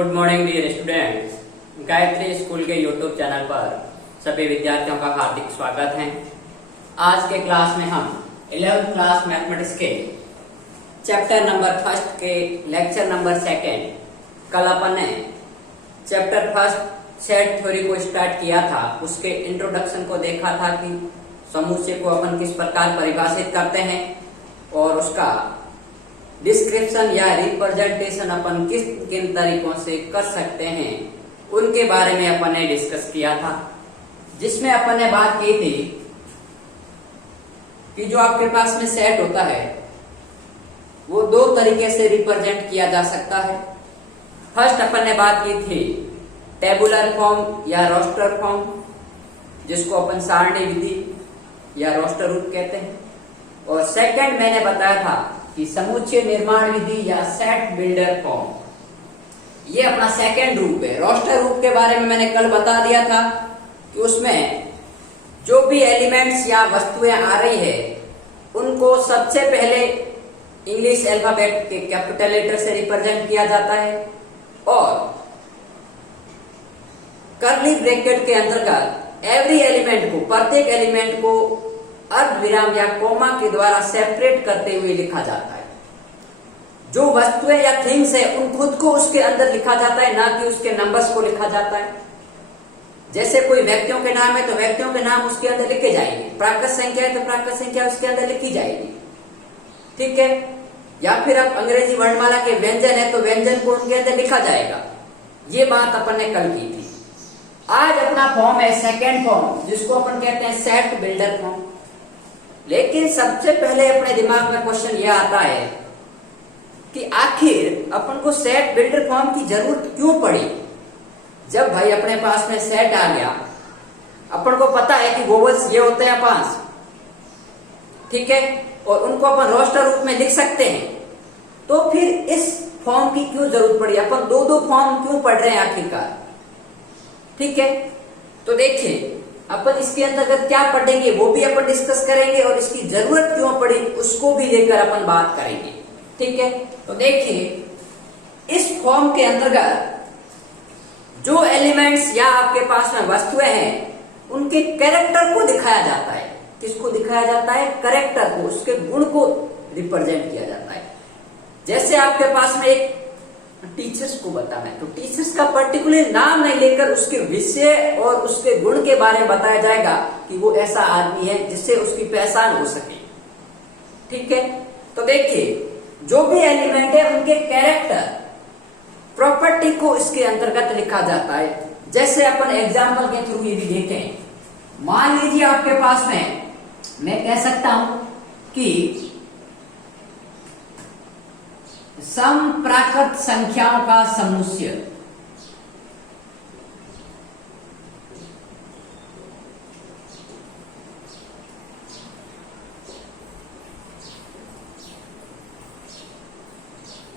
Good morning dear students. Gayatri school के YouTube channel पर सभी विद्यार्थियों का हार्दिक स्वागत है। आज के क्लास में हम 11th क्लास मैथमेटिक्स के चैप्टर नंबर फर्स्ट के लेक्चर नंबर सेकेंड कल अपन ने चैप्टर फर्स्ट सेट थ्योरी को स्टार्ट किया था। उसके इंट्रोडक्शन को देखा था कि समुच्चय को अपन किस प्रकार परिभाषित करते हैं और उसका डिस्क्रिप्शन या रिप्रेजेंटेशन अपन किस किन तरीकों से कर सकते हैं उनके बारे में अपन ने डिस्कस किया था, जिसमें अपन ने बात की थी कि जो आपके पास में सेट होता है वो दो तरीके से रिप्रेजेंट किया जा सकता है। फर्स्ट अपन ने बात की थी टेबुलर फॉर्म या रोस्टर फॉर्म, जिसको अपन सारणी विधि या रोस्टर रूप कहते हैं। और सेकंड मैंने बताया था कि समुच्चय निर्माण विधि या सेट बिल्डर फॉर्म। ये अपना सेकंड रूप है। रोस्टर रूप के बारे में मैंने कल बता दिया था कि उसमें जो भी एलिमेंट्स या वस्तुएं आ रही है उनको सबसे पहले इंग्लिश अल्फाबेट के कैपिटल लेटर से रिप्रेजेंट किया जाता है और कर्ली ब्रैकेट के अंतर्गत एवरी एलिमेंट को, प्रत्येक एलिमेंट को अर्धविराम या कोमा के द्वारा सेपरेट करते हुए लिखा जाता है। जो वस्तुएं या थिंग्स है उन खुद को उसके अंदर लिखा जाता है, ना कि उसके नंबर्स को लिखा जाता है। जैसे कोई व्यक्तियों के नाम है तो व्यक्तियों के नाम उसके अंदर लिखे जाएंगे, प्राकृत संख्या है तो प्राकृत संख्या उसके अंदर लिखी जाएगी, ठीक है। या फिर अब अंग्रेजी वर्णमाला के व्यंजन है तो व्यंजन को उनके अंदर लिखा जाएगा। ये बात अपन ने कल की थी। आज अपना फॉर्म है सेकेंड फॉर्म, जिसको अपन कहते हैं सेट बिल्डर फॉर्म। लेकिन सबसे पहले अपने दिमाग में क्वेश्चन यह आता है कि आखिर अपन को सेट बिल्डर फॉर्म की जरूरत क्यों पड़ी। जब भाई अपने पास में सेट आ गया, अपन को पता है कि वोवेल्स ये होते हैं 5, ठीक है, और उनको अपन रोस्टर रूप में लिख सकते हैं, तो फिर इस फॉर्म की क्यों जरूरत पड़ी। अपन दो फॉर्म क्यों पढ़ रहे हैं आखिरकार, ठीक है। तो देखिए अपन इसके अंतर्गत क्या पढ़ेंगे वो भी अपन डिस्कस करेंगे और इसकी जरूरत क्यों पड़ी उसको भी लेकर अपन बात करेंगे, ठीक है। तो देखिए इस फॉर्म के अंतर्गत जो एलिमेंट्स या आपके पास में वस्तुएं हैं उनके कैरेक्टर को दिखाया जाता है। किसको दिखाया जाता है? कैरेक्टर को, उसके गुण को रिप्रेजेंट किया जाता है। जैसे आपके पास में एक टीचर्स को बताना है तो टीचर्स का पर्टिकुलर नाम नहीं लेकर उसके विषय और उसके गुण के बारे में बताया जाएगा कि वो ऐसा आदमी है जिससे उसकी पहचान हो सके, ठीक है। तो देखिए जो भी एलिमेंट है उनके कैरेक्टर प्रॉपर्टी को इसके अंतर्गत लिखा जाता है। जैसे अपन एग्जाम्पल के थ्रू ये भी देखें, मान लीजिए आपके पास में मैं कह सकता हूं कि समप्राकृत संख्याओं का समुच्चय।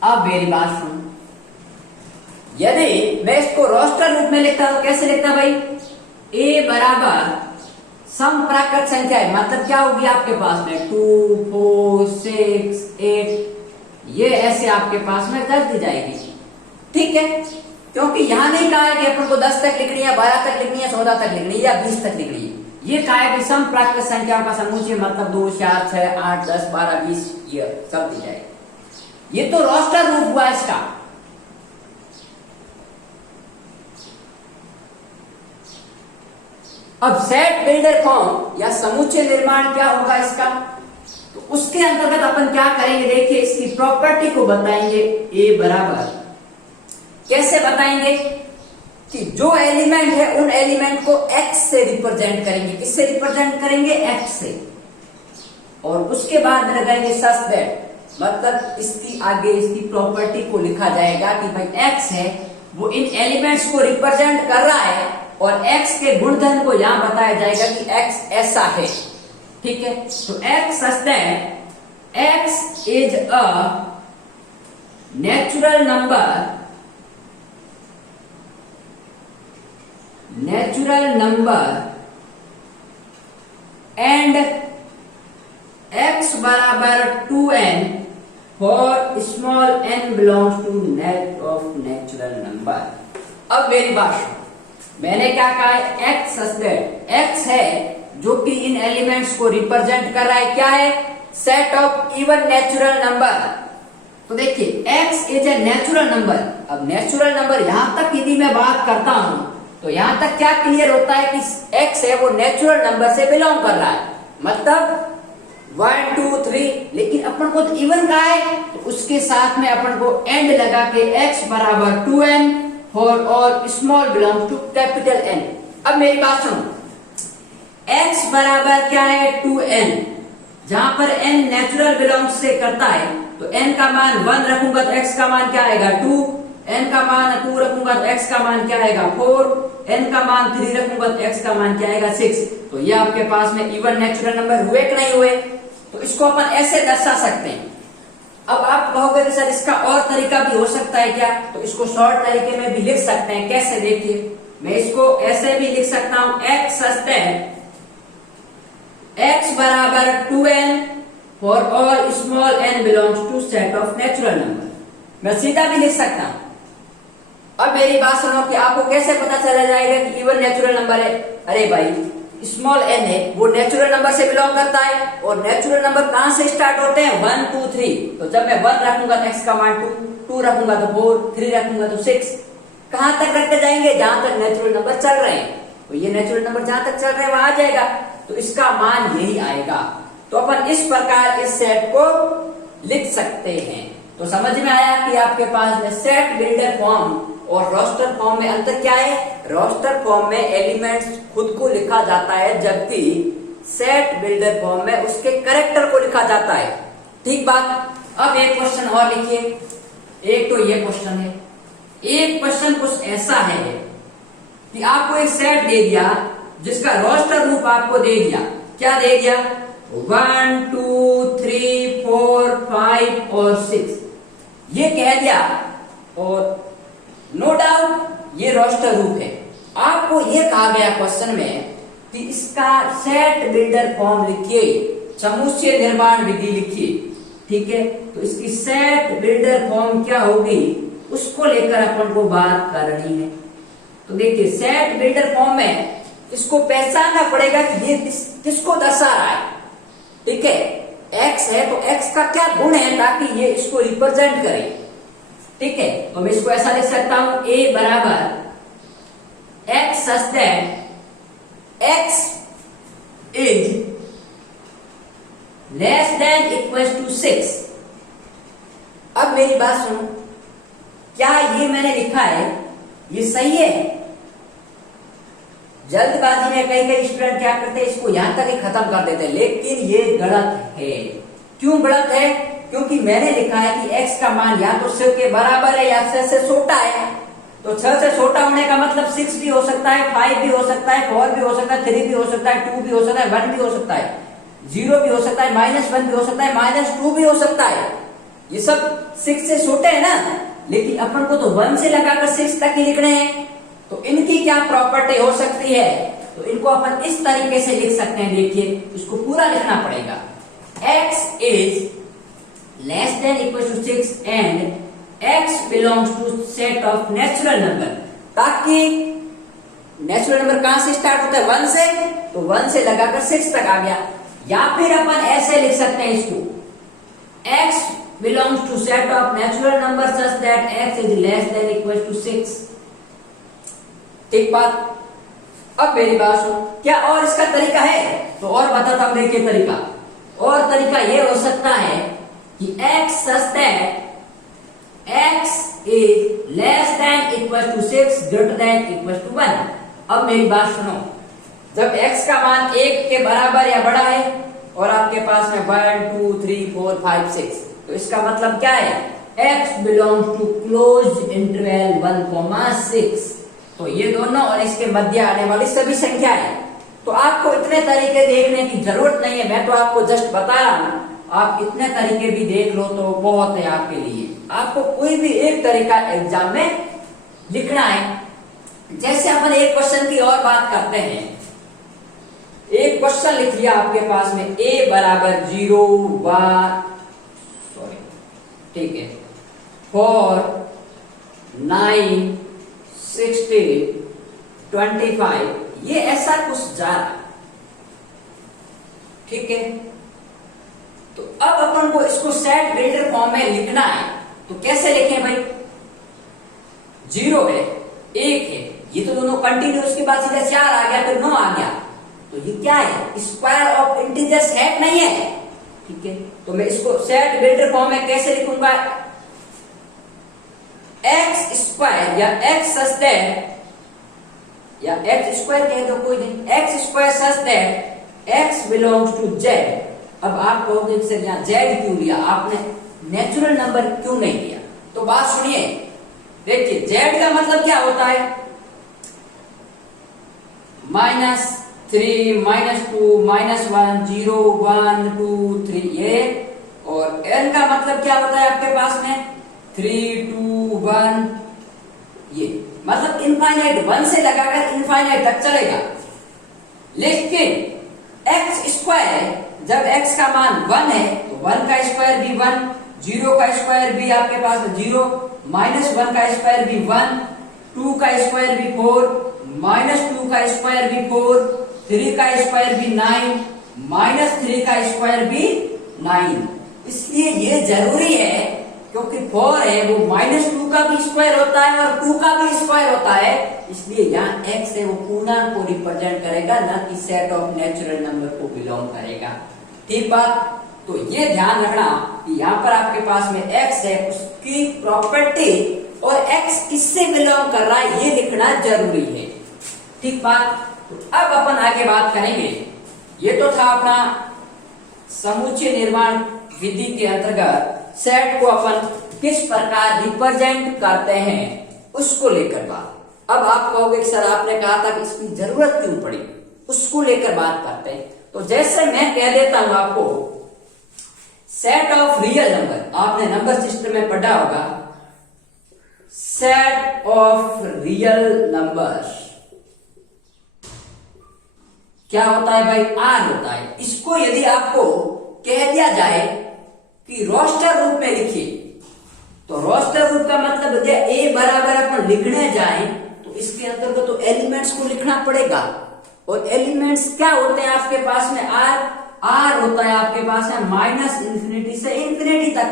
अब मेरी बात सुन, यदि मैं इसको रोस्टर रूप में लिखता हूं, कैसे लिखता भाई? a बराबर समप्राकृत संख्या है, मतलब क्या होगी आपके पास में 2, 4, 6, 8, ये ऐसे आपके पास में कर दी जाएगी, ठीक है। क्योंकि यहां नहीं कहा है कि अपन को 10 तक लिखनी है, 12 तक लिखनी है, 14 तक लिखनी है या 20 तक लिखनी है। ये कहा है कि समप्राकृत संख्याओं का समुच्चय, मतलब 2, 4, 6, 8, 10, 12, 20 ये सब दी जाएगी। ये तो रोस्टर रूप हुआ इसका। अब सेट बिल्डर फॉर्म या समुच्चय निर्माण क्या होगा इसका, तो उसके अंतर्गत अपन क्या करेंगे? देखिए इसकी प्रॉपर्टी को बताएंगे। a बराबर कैसे बताएंगे कि जो एलिमेंट है उन एलिमेंट को x से रिप्रेजेंट करेंगे। किससे रिप्रेजेंट करेंगे? x से। और उसके बाद लगाएंगे सच दैट, मतलब इसकी आगे इसकी प्रॉपर्टी को लिखा जाएगा कि भाई x है वो इन एलिमेंट्स को रिप्रेजेंट कर रहा है और x के गुणधर्म को यहां बताया जाएगा कि x ऐसा है, ठीक है। तो x such that x is a natural number and x बराबर 2n for small n belongs to net of natural number. अब मेरी बात सुनो, मैंने क्या कहा है, x सच दैट x है जो कि इन एलिमेंट्स को रिप्रेजेंट कर रहा है, क्या है, set of even natural number. तो देखिए x is a natural number. अब नेचुरल नंबर यहां तक यदि मैं बात करता हूं तो यहां तक क्या क्लियर होता है कि x है वो नेचुरल नंबर से बिलोंग कर रहा है, मतलब 1 2 3, लेकिन अपन को तो इवन का है तो उसके साथ में अपन को एंड लगा के x बराबर 2n for all small belongs to capital N। अब मेरी बात सुनो, x बराबर क्या है 2n, जहां पर n नेचुरल बिलोंग्स से करता है तो n का मान 1 रखूंगा तो x का मान क्या आएगा 2, n का मान 2 रखूंगा तो x का मान क्या आएगा 4, n का मान 3 रखूंगा तो x का मान क्या आएगा 6। तो ये आपके पास में इवन नेचुरल नंबर हुए कि नहीं हुए, तो इसको अपन ऐसे दर्शा सकते हैं। अब आप कहोगे सर इसका और तरीका भी हो सकता है क्या, तो इसको शॉर्ट तरीके में भी लिख सकते हैं। कैसे, देखिए मैं इसको ऐसे भी लिख सकता हूं, x सच दैट x बराबर 2n for all small n belongs to set of natural number. मैं सीधा भी लिख सकता हूं। अब मेरी बात सुनो कि आपको कैसे पता चला जाएगा कि इवन नेचुरल नंबर है। अरे भाई स्मॉल n है वो नेचुरल नंबर से बिलोंग करता है, और नेचुरल नंबर कहां से स्टार्ट होते हैं 1 2 3। तो जब मैं 1 रखूंगा तो x का मान 2, 2 रखूंगा तो 4, 3 रखूंगा तो 6। कहां तक रखते जाएंगे, जहां तक नेचुरल नंबर चल रहे हैं। तो ये नेचुरल नंबर जहां तक चल रहे हैं वहां आ जाएगा, तो इसका मान यही आएगा। तो अपन इस प्रकार इस सेट को लिख सकते हैं। तो समझ में आया कि आपके पास में सेट बिल्डर फॉर्म और रोस्टर फॉर्म में अंतर क्या है। रोस्टर फॉर्म में एलिमेंट्स खुद को लिखा जाता है, जबकि सेट बिल्डर फॉर्म में उसके कैरेक्टर को लिखा जाता है। ठीक बात। अब एक क्वेश्चन और लिखिए। एक तो ये क्वेश्चन है, एक क्वेश्चन कुछ ऐसा है कि आपको एक सेट दे दिया जिसका रोस्टर रूप आपको दे दिया। क्या दे दिया, 1 2 3 4 5 और 6 ये कह दिया, और नो डाउट ये रोस्टर रूप है। आपको ये कहा गया क्वेश्चन में कि इसका सेट बिल्डर फॉर्म लिखिए, समुच्चय निर्माण विधि लिखिए। ठीक है, तो इसकी सेट बिल्डर फॉर्म क्या होगी उसको लेकर अपन को बात करनी है। तो देखिए सेट बिल्डर फॉर्म में इसको पहचानना पड़ेगा कि ये किसको दर्शा रहा है। ठीक है, x है तो x का क्या गुण है ताकि ये इसको रिप्रेजेंट करे। ठीक है, तो मैं इसको ऐसा लिख सकता हूं, a बराबर x such that x is less than equal to 6। अब मेरी बात सुनो, क्या ये मैंने लिखा है ये सही है। जल्दबाजी में कई स्टूडेंट क्या करते हैं, इसको यहां तक ही खत्म कर देते हैं, लेकिन ये गलत है। क्यों गलत है, क्योंकि मैंने लिखा है कि x का मान या तो 6 के बराबर है या 6 से छोटा है। तो 6 से छोटा होने का मतलब 6 भी हो सकता है, 5 भी हो सकता है, 4 भी हो सकता है, 3 भी हो सकता है, 2 भी हो सकता है, 1 भी हो सकता है, 0 भी हो सकता है, -1 भी हो सकता है, -2 भी हो सकता है। ये सब 6 से छोटे हैं ना, लेकिन अपन को तो 1 से लगाकर 6 तक ही लिखने हैं। तो इनकी क्या प्रॉपर्टी हो सकती है, तो इनको अपन इस तरीके से लिख सकते हैं। देखिए इसको पूरा लिखना पड़ेगा, x is less than equal to 6 and x belongs to set of natural number. ताकि नेचुरल नंबर कहां से स्टार्ट होता है 1 से, तो 1 से लगाकर 6 तक आ गया। या फिर अपन ऐसे लिख सकते हैं इसको, x belongs to set of natural number such that x is less than equal to 6। ठीक बात। अब मेरी बात सुनो, क्या और इसका तरीका है, तो और बताता हूं। देखिए तरीका, और तरीका यह हो सकता है कि x such that x is less than equal to 6 greater than equal to 1। अब मेरी बात सुनो, जब x का मान 1 के बराबर या बड़ा है और आपके पास में 1 2 3 4 5 6, तो इसका मतलब क्या है, x belongs to close interval 1,6। तो ये दोनों और इसके मध्य आने वाली सभी संख्या है। तो आपको इतने तरीके देखने की जरूरत नहीं है, मैं तो आपको जस्ट बता रहा हूं। आप इतने तरीके भी देख लो तो बहुत है आपके लिए। आपको कोई भी एक तरीका एग्जाम में लिखना है। जैसे अपन एक क्वेश्चन की और बात करते हैं, एक क्वेश्चन लिख लिया आपके पास में, a बराबर 0 1 सॉरी ठीक है, 4, 9, 16, 25, ये ऐसा कुछ जा रहा है। ठीक है, तो अब अपन को इसको सेट बिल्डर फॉर्म में लिखना है, तो कैसे लिखें भाई? 0 है, 1 है, ये तो दोनों कंटिन्यूस के बाद सीधा 4 आ गया, फिर 9 आ गया, तो ये क्या है? स्क्वायर ऑफ इंटीजर सेट नहीं है। ठीक है, तो मैं इसको सेट बिल्डर फॉर्म में कैसे लिखूंगा? एक्स स्क्वायर या एक्स सच दैट, या एक्स स्क्वायर कह दो कोई नहीं, x square such that x belongs to Z. अब आप कहोगे सर यहाँ जेड क्यों लिया आपने, नेचुरल नंबर क्यों नहीं लिया? तो बात सुनिए, देखिए जेड का मतलब क्या होता है? -3, -2, -1, 0, 1, 2, 3 ये, और n का मतलब क्या होता है आपके पास में? 3, 2, 1 ये, मतलब इनफाइनाइट 1 से लगाकर इनफाइनाइट तक चलेगा। लेकिन एक्स स्क्वायर, जब x का मान 1 है तो 1 का स्क्वायर भी 1, 0 का स्क्वायर भी आपके पास 0, -1 का स्क्वायर भी 1, 2 का स्क्वायर भी 4, -2 का स्क्वायर भी 4, 3 का स्क्वायर भी 9, -3 का स्क्वायर भी 9। इसलिए ये जरूरी है, क्योंकि 4 है वो -2 का भी स्क्वायर होता है और 2 का भी स्क्वायर होता है, इसलिए यहाँ x है वो पूर्णांक को रिप्रेजेंट करेगा, ना कि सेट ऑफ नेचुरल नंबर को बिलोंग करेगा। ठीक बात? तो ये ध्यान रखना कि यहाँ पर आपके पास में x है, उसकी प्रॉपर्टी और x किससे बिलोंग कर रहा है ये लिखना जरूरी है। ठीक बात? तो अब अपन आगे बात करेंगे, ये तो था अपना समुच्चय निर्माण विधि के अंतर्गत सेट को अपन किस प्रकार रिप्रेजेंट करते हैं उसको लेकर बात। अब आप कहोगे सर आपने कहा था कि इसकी जरूरत क्यों पड़ी, उसको लेकर बात करते हैं। तो जैसे मैं कह देता हूं आपको सेट ऑफ रियल नंबर, आपने नंबर सिस्टम में पढ़ा होगा, सेट ऑफ रियल नंबर्स क्या होता है भाई? आर होता है। इसको यदि आपको कह दिया जाए कि रोस्टर रूप में लिखिए, तो रोस्टर रूप का मतलब हो गया ए बराबर अपन लिखने जाएं तो इसके अंतर्गत तो एलिमेंट्स को लिखना पड़ेगा, और एलिमेंट्स क्या होते हैं आपके पास में? आर होता है आपके पास है -∞ से इंफिनिटी तक।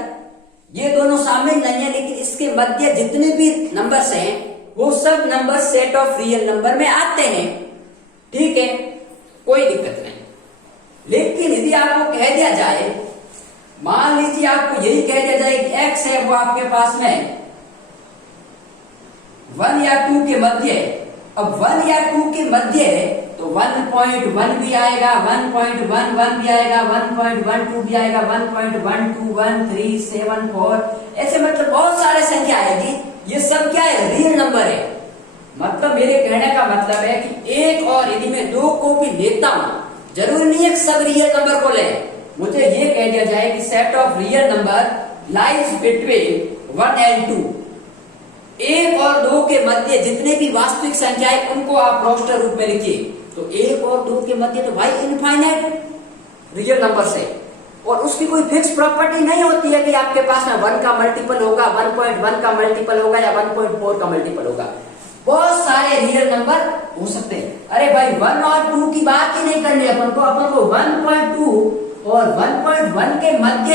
ये दोनों शामिल नहीं है, लेकिन इसके मध्य जितने भी नंबर्स हैं वो सब number set of real number में आते हैं। ठीक है, कोई दिक्कत नहीं। लेकिन यदि आपको कह दिया जाए, मान लीजिए आपको यही कह दिया जाए कि x है वो आपके पास में 1 या 2 के मध्य है। अब 1 या 2 के मध्य है तो 1.1 भी आएगा, 1.11 भी आएगा, 1.12 भी आएगा, 1.12, 1, 3, 7, 4 ऐसे मतलब बहुत सारे संख्या आएगी। ये सब क्या है? रियल नंबर है। मतलब मेरे कहने का मतलब है कि एक और यदि मैं 2 को भी लेता हूं, जरूरी नहीं है कि सब रियल नंबर को ले। मुझे ये कह दिया जाए कि set of real number lies between 1 and 2, 1 और 2 के मध्य जितने भी वास्तविक संख्याएं उनको आप रोस्टर रूप में लिखिए। तो 1 और 2 के मध्य तो भाई इनफाइनाइट रियल नंबर है, और उसकी कोई फिक्स प्रॉपर्टी नहीं होती है कि आपके पास में 1 का मल्टीपल होगा, 1.1 का मल्टीपल होगा या 1.4 का मल्टीपल होगा। बहुत सारे रियल नंबर हो सकते हैं। अरे भाई 1 और 2 की बात ही नहीं करनी अपन को 1.2 और 1.1 के मध्य,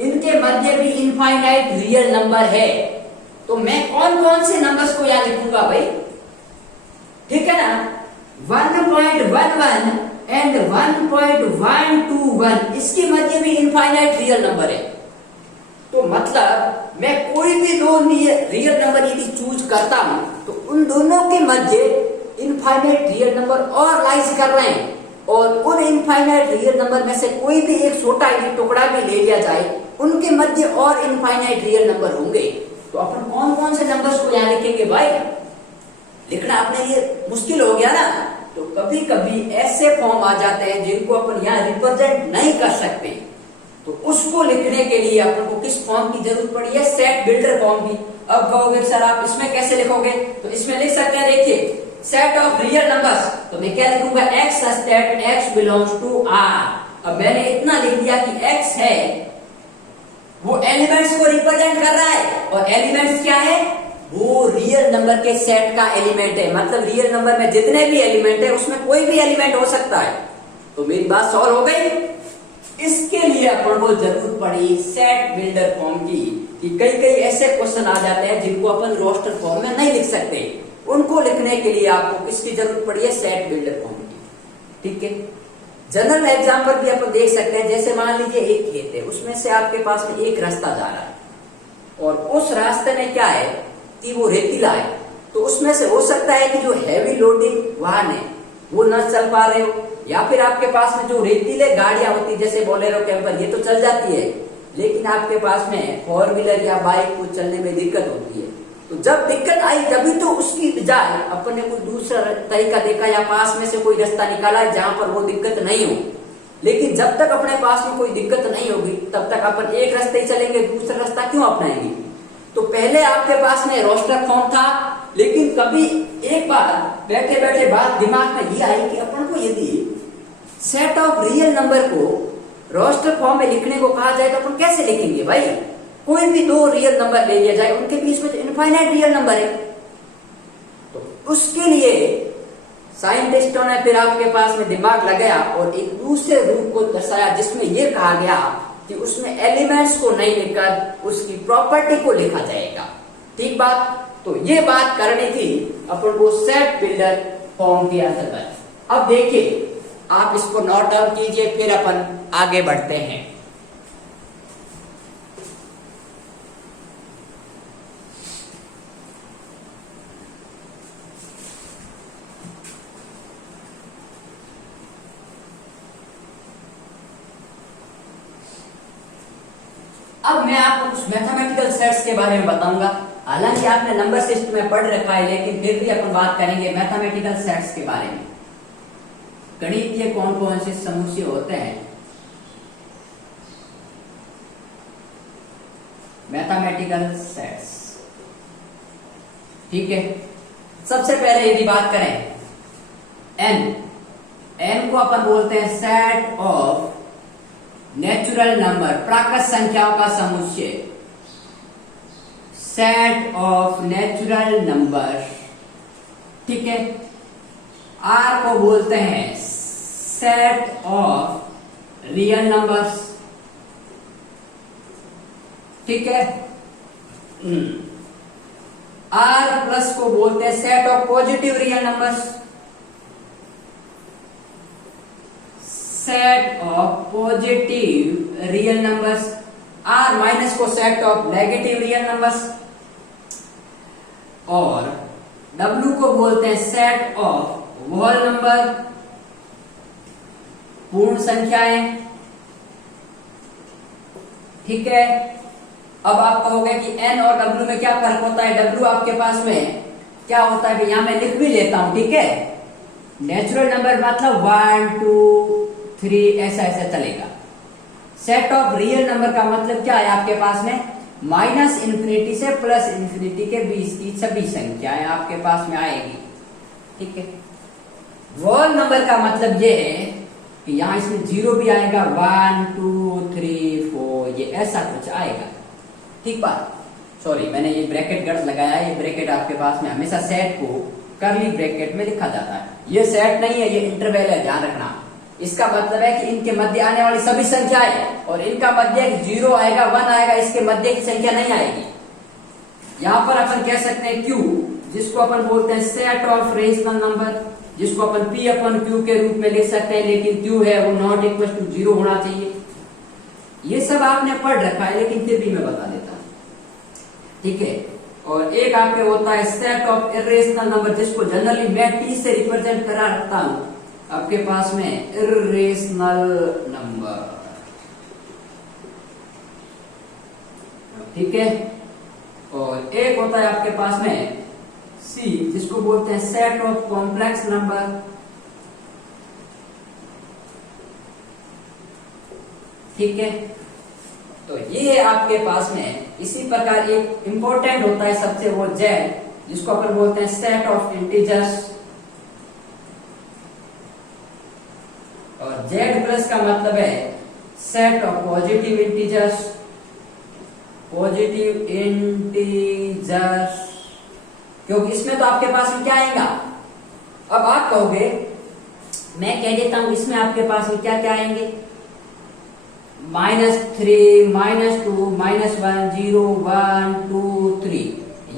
इनके मध्य भी इनफाइनाइट रियल नंबर है। तो मैं कौन कौन से नंबर्स को यहां लिखूंगा भाई? ठीक है ना, 1.11 एंड 1.121 इसके मध्य भी इनफाइनाइट रियल नंबर है। तो मतलब मैं कोई भी 2 रियल नंबर यदि चूज करता हूं तो उन दोनों के मध्य इनफाइनाइट रियल नंबर और लाइज कर रहे हैं, और उन इनफाइनाइट रियल नंबर में से कोई भी एक छोटा यदि टुकड़ा भी ले लिया जाए उनके मध्य और इनफाइनाइट रियल नंबर होंगे। तो अपन कौन कौन से नंबर्स को यहाँ लिखेंगे भाई? लिखना अपने लिए मुश्किल हो गया ना। तो कभी कभी ऐसे फॉर्म आ जाते हैं जिनको अपन यहाँ रिप्रेजेंट नहीं कर सकते, तो उसको लिखने के लिए अपन को किस फॉर्म की जरूरत पड़ी है? सेट बिल्डर फॉर्म की। अब कहोगे सर आप इसमें कैसे लिखोगे? तो इसमें लिख सकते हैं, देखिए सेट ऑफ रियल नंबर्स, तो मैं क्या लिखूंगा? x such that x belongs to R। अब मैंने इतना लिख दिया कि x है वो एलिमेंट्स को रिप्रेजेंट कर रहा है। और एलिमेंट्स क्या है? वो रियल नंबर के सेट का एलिमेंट है। मतलब रियल नंबर में जितने भी एलिमेंट है उसमें कोई भी एलिमेंट हो सकता है। तो मेरी बात सॉल्व हो गई। इसके लिए अपन को जरूरत पड़ी सेट बिल्डर फॉर्म की, कि कई कई ऐसे क्वेश्चन आ जाते हैं जिनको अपन रोस्टर फॉर्म में नहीं लिख सकते। उनको लिखने के लिए आपको किसकी जरूरत पड़ी है? सेट बिल्डर फॉर्म की। ठीक है। जनरल एग्जाम्पल भी अपन देख सकते हैं। जैसे मान लीजिए एक खेत है, उसमें से आपके पास में एक रास्ता जा रहा है और उस रास्ते में क्या है कि वो रेतीला है। तो उसमें से हो सकता है कि जो हैवी लोडिंग वाहन है वो न चल पा रहे हो, या फिर आपके पास में जो रेतीले गाड़ियां होती है जैसे बोलेरो, कैंपर, ये तो चल जाती है, लेकिन आपके पास में 4 व्हीलर या बाइक को चलने में दिक्कत होती है। तो जब दिक्कत आई तभी तो उसकी बजाय अपन ने कोई दूसरा तरीका देखा या पास में से कोई रास्ता निकाला जहां पर वो दिक्कत नहीं हो। लेकिन जब तक अपने पास में कोई दिक्कत नहीं होगी तब तक अपन एक रास्ते ही चलेंगे, दूसरा रास्ता क्यों अपनाएंगे? तो पहले आपके पास में रोस्टर फॉर्म था, लेकिन कभी एक बार बैठे बैठे बात दिमाग में ये आई कि अपन को यदि सेट ऑफ रियल नंबर को रोस्टर फॉर्म में लिखने को कहा जाए तो अपन कैसे लिखेंगे भाई? कोई भी दो रियल नंबर ले लिया जाए, उनके बीच में तो इनफाइनाइट रियल नंबर है। तो उसके लिए साइंटिस्टों ने फिर आपके पास में दिमाग लगाया और एक दूसरे रूप को दर्शाया जिसमें यह कहा गया कि उसमें एलिमेंट्स को नहीं लिखकर उसकी प्रॉपर्टी को लिखा जाएगा। ठीक बात? तो ये बात करनी थी अपन को सेट बिल्डर फॉर्म के अंतर्गत। अब देखिए, आप इसको नोट डाउन कीजिए, फिर अपन आगे बढ़ते हैं। अब मैं आपको कुछ मैथमेटिकल सेट्स के बारे में बताऊंगा। हालांकि आपने नंबर सिस्टम में पढ़ रखा है, लेकिन फिर भी अपन बात करेंगे मैथमेटिकल सेट्स के बारे में। गणितीय कौन कौन से समुच्चय होते हैं? Mathematical sets. ठीक है। सबसे पहले यदि बात करें एन को अपन बोलते हैं सेट ऑफ नेचुरल नंबर, प्राकृत संख्याओं का समुच्चय। Set of natural number. ठीक है। आर को बोलते हैं सेट ऑफ रियल नंबर्स। ठीक है। आर प्लस को बोलते हैं set of positive real numbers. Set of positive real numbers. R minus को set of negative real numbers. और डब्ल्यू को बोलते हैं सेट ऑफ होल नंबर, पूर्ण संख्याएं। ठीक है। अब आप कहोगे कि एन और डब्ल्यू में क्या फर्क होता है? डब्ल्यू आपके पास में क्या होता है कि यहां मैं लिख भी लेता हूं। ठीक है। नेचुरल नंबर मतलब 1 2 3 ऐसा ऐसा चलेगा। सेट ऑफ रियल नंबर का मतलब क्या है? आपके पास में माइनस इंफिनिटी से प्लस इंफिनिटी के बीच की सभी संख्याएं आपके पास में आएगी। ठीक है। होल नंबर का मतलब ये है कि यहां इसमें 0 भी आएगा, 1 2 3 4 ये ऐसा कुछ आएगा। ठीक बात? सॉरी, मैंने ये ब्रैकेट गलत लगाया है। ये ब्रैकेट आपके पास में हमेशा सेट को कर्ली ब्रैकेट में लिखा जाता है। ये सेट नहीं है, ये इंटरवल है, ध्यान रखना। इसका मतलब है कि इनके मध्य आने वाली सभी संख्याएं, और इनका मध्य 0 आएगा 1 आएगा, इसके मध्य की संख्या नहीं आएगी। यहां पर अपन कह सकते हैं Q, जिसको अपन बोलते हैं सेट ऑफ रेशनल नंबर, जिसको अपन P अपन Q के रूप में लिख सकते हैं, लेकिन Q है वो नॉट इक्वल टू 0 होना चाहिए। ये सब आपने पढ़ रखा है, लेकिन फिर भी मैं बता देता हूं। ठीक है। और एक आपके होता है सेट ऑफ इरेशनल नंबर, जिसको जनरली मैं T से रिप्रेजेंट करा रखता हूं आपके पास में, इरेशनल नंबर। ठीक है। और एक होता है आपके पास में C, जिसको बोलते हैं सेट ऑफ कॉम्प्लेक्स नंबर। ठीक है। तो ये आपके पास में इसी प्रकार एक इंपॉर्टेंट होता है सबसे, वो Z, जिसको अपन बोलते हैं सेट ऑफ इंटीजर्स। और Z प्लस का मतलब है set of positive integers. Positive integers, क्योंकि इसमें तो आपके पास में क्या आएगा। अब आप कहोगे, मैं कह देता हूं इसमें आपके पास में क्या क्या आएंगे, -3, -2, -1, 0, 1, 2, 3,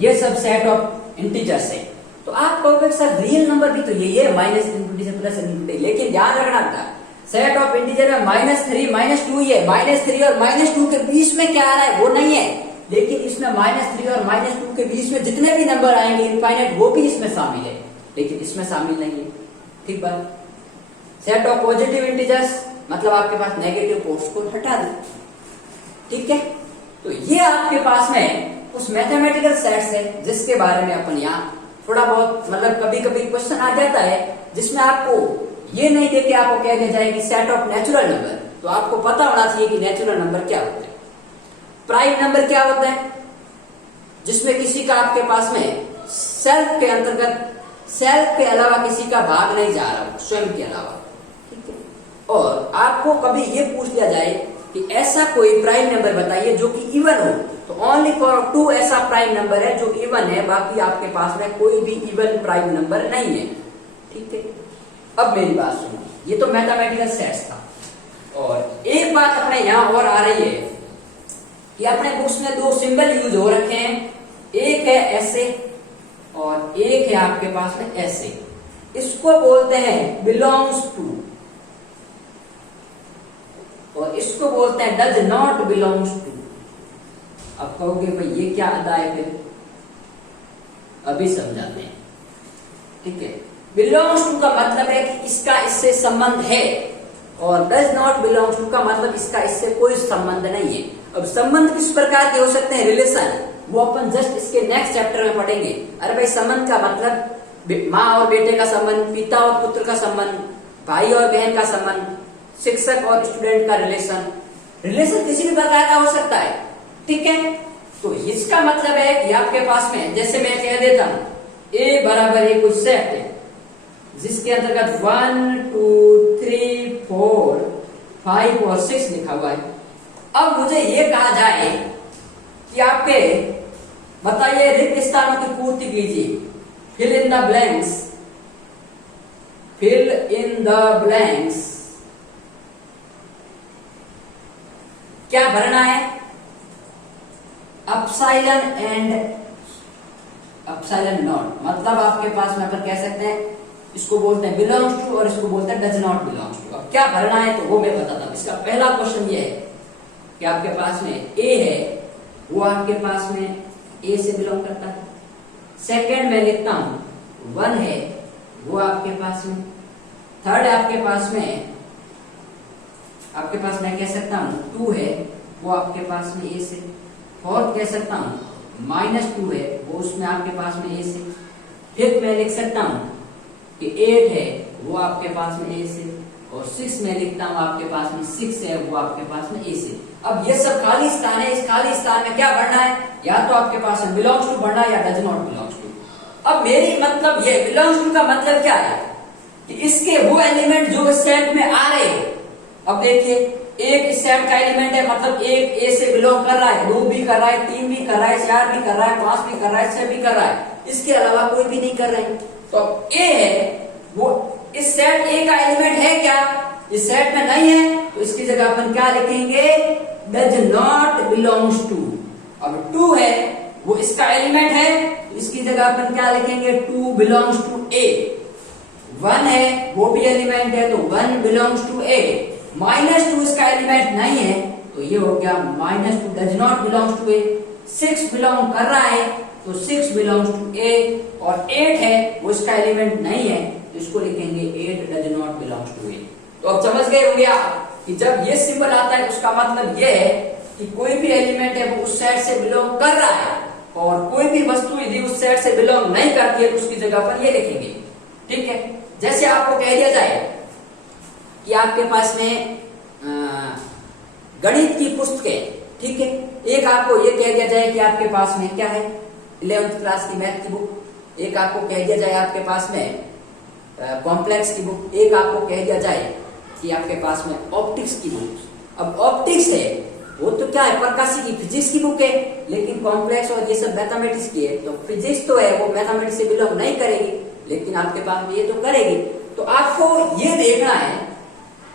ये सब सेट ऑफ इंटीजर्स है। तो आप कहोगे सर रियल नंबर भी तो यही है, -∞ से +∞, लेकिन ध्यान रखना था सेट ऑफ इंटीजर में -3, -2 ही है। -3 और -2 के बीच में क्या आ रहा है वो नहीं है, लेकिन इसमें -3 और -2 के बीच में जितने भी नंबर आएंगे इनफाइनाइट, वो भी इसमें शामिल है, लेकिन इसमें शामिल नहीं है। ठीक बात। सेट ऑफ पॉजिटिव इंटीजर्स मतलब आपके पास नेगेटिव पोर्ट्स को हटा दे। ठीक है, तो ये आपके पास में उस मैथमेटिकल सेट्स है जिसके बारे में अपन यहाँ थोड़ा बहुत, मतलब कभी कभी क्वेश्चन आ जाता है जिसमें आपको ये नहीं दे के आपको कह दिया जाए कि सेट ऑफ नेचुरल नंबर, तो आपको पता होना चाहिए कि नेचुरल नंबर क्या होता है। प्राइम नंबर क्या होता है, जिसमें किसी का आपके पास में सेल्फ के अंतर्गत, सेल्फ के अलावा किसी का भाग नहीं जा रहा, स्वयं के अलावा। ठीक है, और आपको कभी ये पूछ लिया जाए कि ऐसा कोई प्राइम नंबर बताइए जो कि इवन हो, तो ओनली फॉर 2 ऐसा प्राइम नंबर है जो इवन है, बाकी आपके पास में कोई भी इवन प्राइम नंबर नहीं है। ठीक है, अब मेरी बात सुनो, ये तो मैथमेटिकल सेट्स था, और एक बात अपने यहां और आ रही है कि अपने बुक्स में 2 सिंबल यूज हो रखे हैं, एक है ऐसे और एक है आपके पास में ऐसे। इसको बोलते हैं बिलोंग्स टू और इसको बोलते हैं डज नॉट बिलोंग्स टू। अब कहोगे भाई ये क्या अदा है, फिर अभी समझाते हैं। ठीक है, बिलोंग्स टू का मतलब है कि इसका इससे संबंध है, और डज नॉट बिलोंग्स टू का मतलब इसका इससे कोई संबंध नहीं है। अब संबंध किस प्रकार के हो सकते हैं, रिलेशन, वो अपन जस्ट इसके नेक्स्ट चैप्टर में पढ़ेंगे। अरे भाई संबंध का मतलब माँ और बेटे का संबंध, पिता और पुत्र का संबंध, भाई और बहन का संबंध, शिक्षक और स्टूडेंट का रिलेशन, रिलेशन किसी भी प्रकार का हो सकता है। ठीक है, तो इसका मतलब है कि आपके पास में, जैसे मैं कह देता हूं A बराबर है कुछ सेट है जिसके अंतर्गत 1, 2, 3, 4, 5 और 6 लिखा हुआ है। अब मुझे ये कहा जाए कि आपके बताइए रिक्त स्थानों की पूर्ति कीजिए, fill in the blanks, fill in the blanks, क्या भरना है, अपसाइलन एंड अपसाइलन नॉट। मतलब आपके पास में अपन कह सकते हैं इसको बोलते हैं बिलोंग्स टू और इसको बोलते हैं डज नॉट बिलोंग्स टू। अब क्या भरना है तो वो मैं बताता हूं। इसका पहला क्वेश्चन ये है कि आपके पास में ए है, वो आपके पास में ए से बिलोंग करता है। सेकंड में लिखता हूं 1 है, वो आपके पास में। थर्ड आपके पास मैं कह सकता हूं 2 है, वो आपके पास में ए से। फोर्थ कह सकता हूं -2 है, वो उसमें आपके पास में ए से। फिफ्थ में लिख सकता हूं कि 8 है, वो आपके पास में ए से। और 6 में लिखता हूं आपके पास में 6 है, वो आपके पास में ए से। अब ये सब खाली स्थान है, इस खाली स्थान में क्या भरना है, या तो आपके पास में बिलोंग्स टू भरना है या डज नॉट बिलोंग्स टू। अब मेरी मतलब ये बिलोंग्स टू का मतलब क्या है कि इसके वो एलिमेंट जो इस सेट में आ रहे हैं। अब देखिए एक इस सेट का एलिमेंट है, मतलब एक ए से बिलोंग कर रहा है, 2 भी कर रहा है, 3 भी कर रहा है, 4 भी कर रहा है, 5 भी कर रहा है, 6 भी कर रहा है, इसके अलावा कोई भी नहीं कर रहे हैं। तो अब ए है, वो इस सेट ए का एलिमेंट है क्या, इस सेट में नहीं है, तो इसकी जगह अपन क्या लिखेंगे, डज नॉट बिलोंग्स टू। अब 2 है, वो इसका एलिमेंट है, तो इसकी जगह अपन क्या लिखेंगे, 2 बिलोंग्स टू ए। 1 है, वो भी एलिमेंट है, तो 1 बिलोंग्स टू ए। -2 इसका एलिमेंट नहीं है, तो ये हो गया -2 does not belongs to A. 6 belong कर रहा है, तो 6 बिलोंग्स टू ए। और 8 है, वो इसका एलिमेंट नहीं है, तो इसको लिखेंगे 8 डज नॉट बिलोंग्स टू ए। तो अब समझ गए होंगे आप कि जब ये सिंबल आता है तो उसका मतलब ये है कि कोई भी एलिमेंट है वो उस सेट से बिलोंग कर रहा है, और कोई भी वस्तु यदि उस सेट से बिलोंग नहीं करती है तो उसकी जगह पर ये लिखेंगे। ठीक है, जैसे आपको कह दिया जाए कि आपके पास में गणित की पुस्तकें, ठीक है, एक आपको ये कह दिया जाए कि आपके पास में क्या है, 11th क्लास की मैथ की बुक, एक आपको कह दिया जाए आपके पास में कॉम्प्लेक्स की बुक, एक आपको कह दिया जाए कि आपके पास में ऑप्टिक्स की बुक। अब ऑप्टिक्स है वो तो क्या है, प्रकाशी की फिजिक्स की बुक है, लेकिन कॉम्प्लेक्स और ये सब मैथमेटिक्स की है। तो फिजिक्स तो है, वो मैथमेटिक्स से बिलोंग नहीं करेगी, लेकिन आपके पास में ये तो करेगी। तो आपको ये देखना है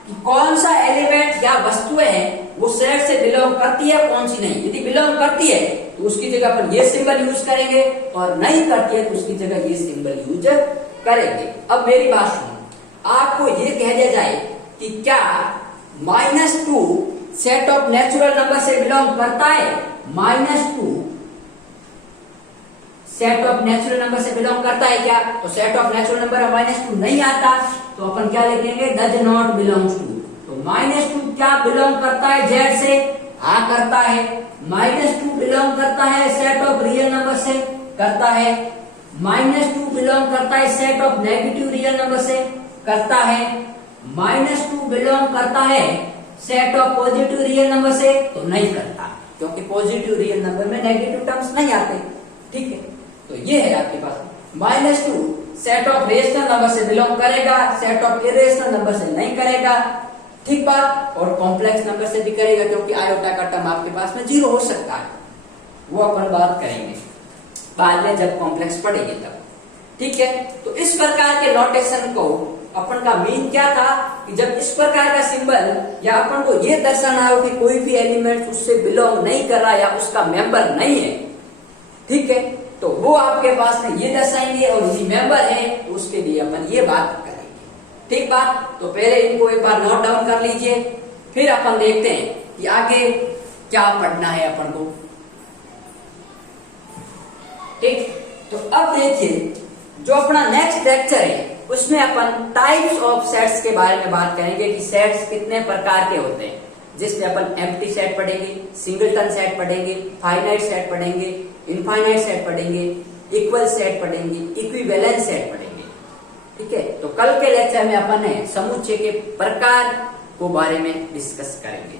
कि कौन सा एलिमेंट या वस्तुएं है वो सेट से बिलोंग करती है, कौन सी नहीं। यदि बिलोंग करती है तो उसकी जगह पर ये सिंबल यूज करेंगे, और नहीं करती है तो उसकी जगह ये सिंबल यूज करेंगे। अब मेरी बात सुनो, आपको ये कह दिया जाए कि क्या -2 सेट ऑफ नेचुरल नंबर से बिलोंग करता है, -2 सेट ऑफ नेचुरल नंबर से बिलोंग करता है क्या? तो सेट ऑफ नेचुरल नंबर -2 नहीं आता, तो अपन क्या लिखेंगे, डज नॉट बिलोंग्स टू। तो -2 क्या बिलोंग करता है जेड से? हाँ करता है। -2 बिलोंग करता है सेट ऑफ रियल नंबर से? करता है। -2 बिलोंग करता है set of negative real number से? करता है। -2 बिलोंग करता है set of positive real number से? तो नहीं करता, क्योंकि पॉजिटिव रियल नंबर में नेगेटिव टर्म्स नहीं आते। ठीक है, तो ये है आपके पास -2 सेट ऑफ रेशनल नंबर से बिलोंग करेगा, सेट ऑफ इरेशनल नंबर से नहीं करेगा। ठीक बात। और कॉम्प्लेक्स नंबर से भी करेगा, क्योंकि आयोटा का टर्म आपके पास में 0 हो सकता है, वो अपन बात करेंगे बाद में जब कॉम्प्लेक्स पढ़ेंगे तब। ठीक है, तो इस प्रकार के नोटेशन को अपन का मीन क्या था कि जब इस प्रकार का सिंबल या अपन को ये दर्शाना हो कि कोई भी एलिमेंट उससे बिलोंग नहीं कर रहा या उसका मेंबर नहीं है, ठीक है, तो वो आपके पास में ये दर्शाएंगे, और यदि मेंबर है तो उसके लिए अपन ये बात करेंगे। ठीक बात। तो पहले इनको एक बार नोट डाउन कर लीजिए, फिर अपन देखते हैं कि आगे क्या पढ़ना है अपन को। ठीक, तो अब देखिए जो अपना नेक्स्ट लेक्चर है उसमें अपन टाइप्स ऑफ सेट्स के बारे में बात करेंगे कि सेट्स कितने प्रकार के होते हैं, जिसमें अपन एम्प्टी सेट पढ़ेंगे, सिंगलटन सेट पढ़ेंगे, फाइनाइट सेट पढ़ेंगे, इनफाइनाइट सेट पढ़ेंगे, इक्वल सेट पढ़ेंगे, इक्विवेलेंट सेट पढ़ेंगे। ठीक है, तो कल के लेक्चर में अपन समुच्चय के प्रकार को बारे में डिस्कस करेंगे।